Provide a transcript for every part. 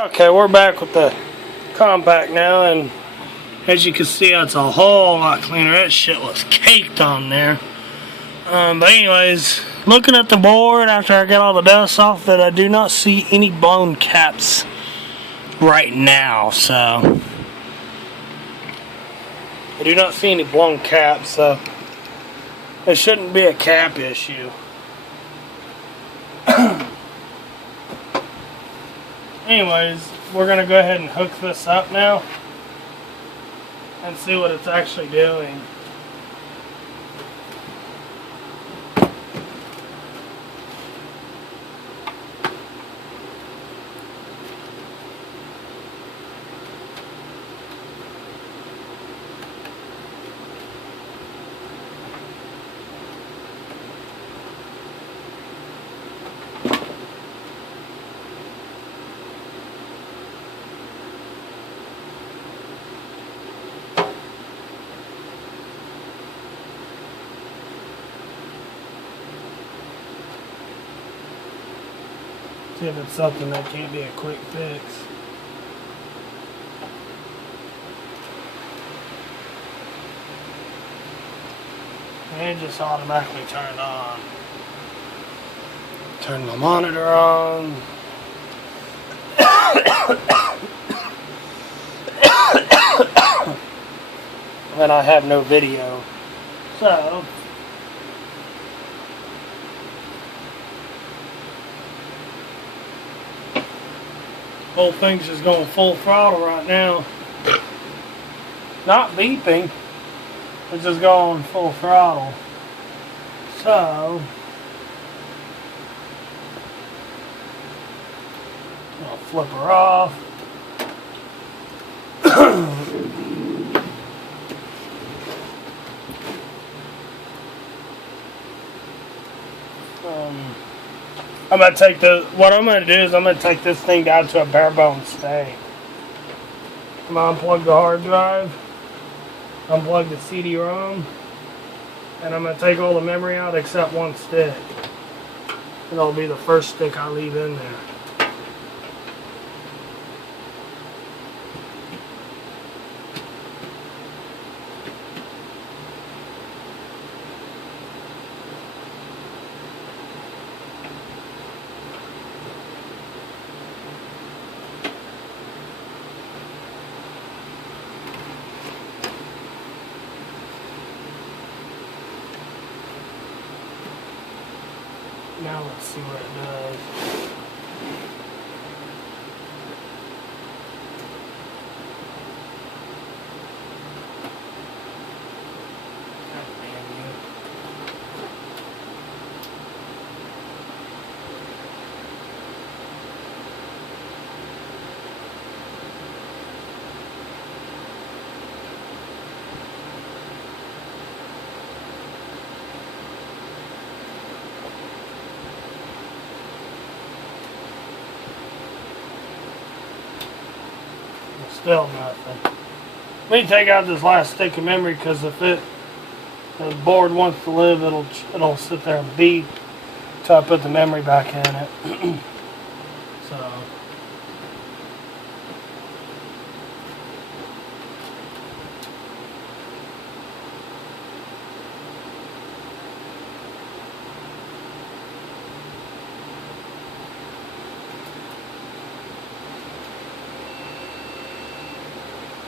Okay, we're back with the Compaq now, and as you can see, it's a whole lot cleaner. That shit was caked on there. But anyways, looking at the board after I get all the dust off, that I do not see any blown caps right now. So I do not see any blown caps, so it shouldn't be a cap issue. Anyways, we're going to go ahead and hook this up now and see what it's actually doing. See if it's something that can't be a quick fix. And it just automatically turned on. Turn the monitor on. And I have no video. So whole thing's just going full throttle right now. Not beeping, it's just going full throttle. So I'll flip her off. I'm gonna take what I'm gonna do is I'm gonna take this thing down to a bare bone state. I'm gonna unplug the hard drive, unplug the CD-ROM, and I'm gonna take all the memory out except one stick. And that'll be the first stick I leave in there. Now let's see what it does. God damn you. Still nothing. Let me take out this last stick of memory, because if the board wants to live, it'll sit there and beep until I put the memory back in it. So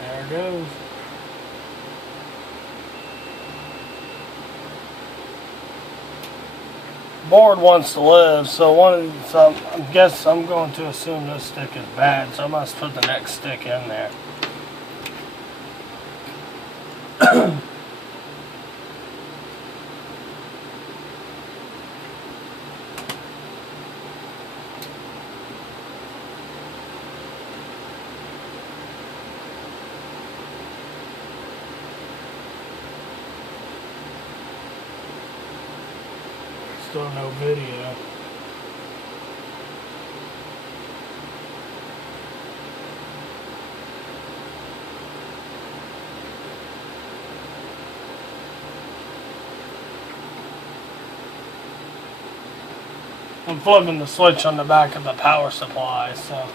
there it goes. Board wants to live, so I guess I'm going to assume this stick is bad, so I must put the next stick in there. Still no video. I'm flipping the switch on the back of the power supply, so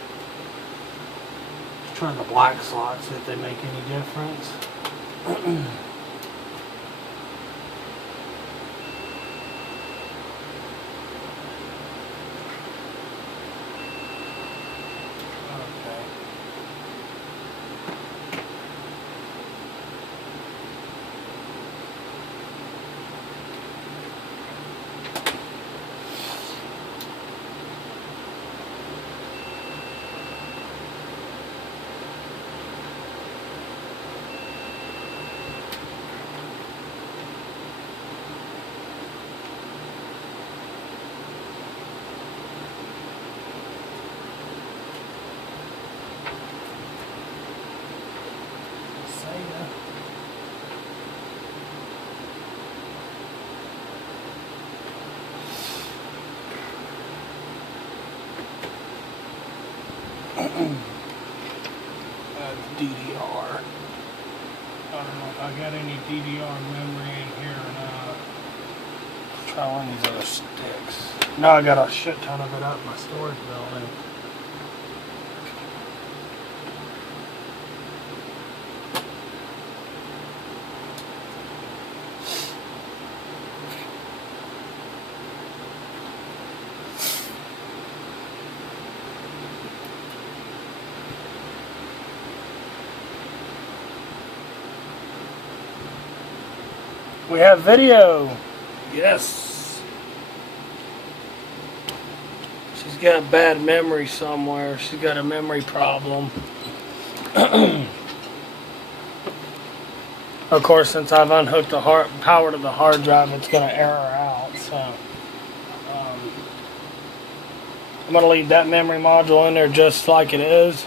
Try the black slots if they make any difference. That's DDR. I don't know if I got any DDR memory in here or not. Try one of these other sticks. Now I got a shit ton of it out in my storage building. We have video. Yes. She's got bad memory somewhere. She's got a memory problem. Of course, since I've unhooked the power to the hard drive, it's going to error out. So I'm going to leave that memory module in there just like it is.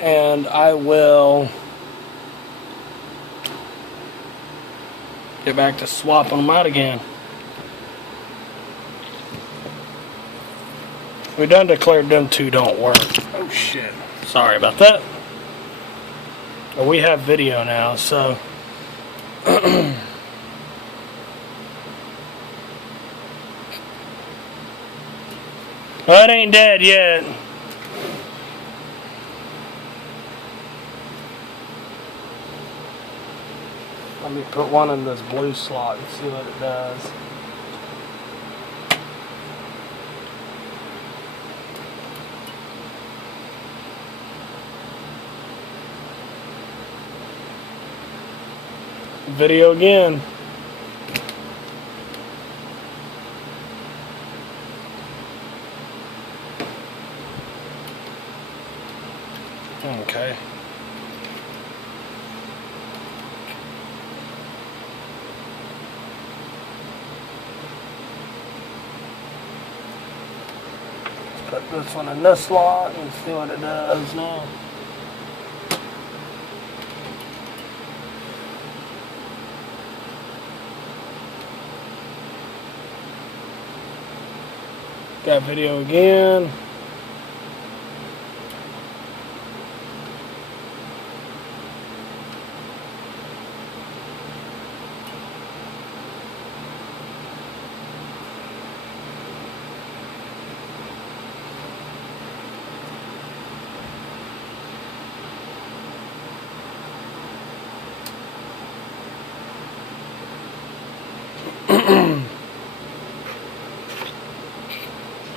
And I will get back to swapping them out again. We done declared them two don't work. Oh shit. Sorry about that. But we have video now, so well, it ain't dead yet. Let me put one in this blue slot and see what it does. Video again. Okay. Put this one in this slot and see what it does now. Got video again.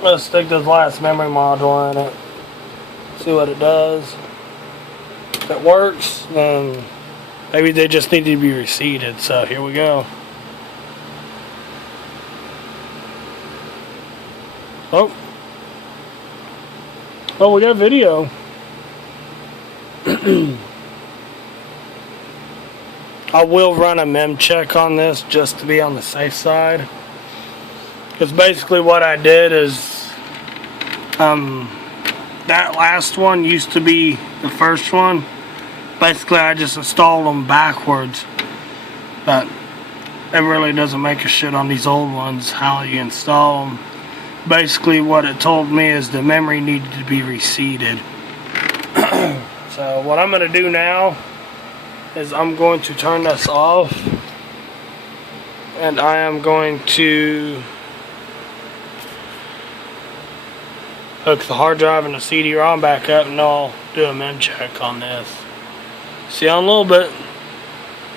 Let's stick this last memory module in it. See what it does. If it works, then maybe they just need to be reseated. So here we go. Oh. Oh, we got video. I will run a mem check on this just to be on the safe side. Because basically what I did is that last one used to be the first one. Basically I just installed them backwards. But it really doesn't make a shit on these old ones how you install them. Basically what it told me is the memory needed to be reseated. So what I'm going to do now is I'm going to turn this off. And I am going to hook the hard drive and the CD-ROM back up, and I'll do a min check on this. See, on a little bit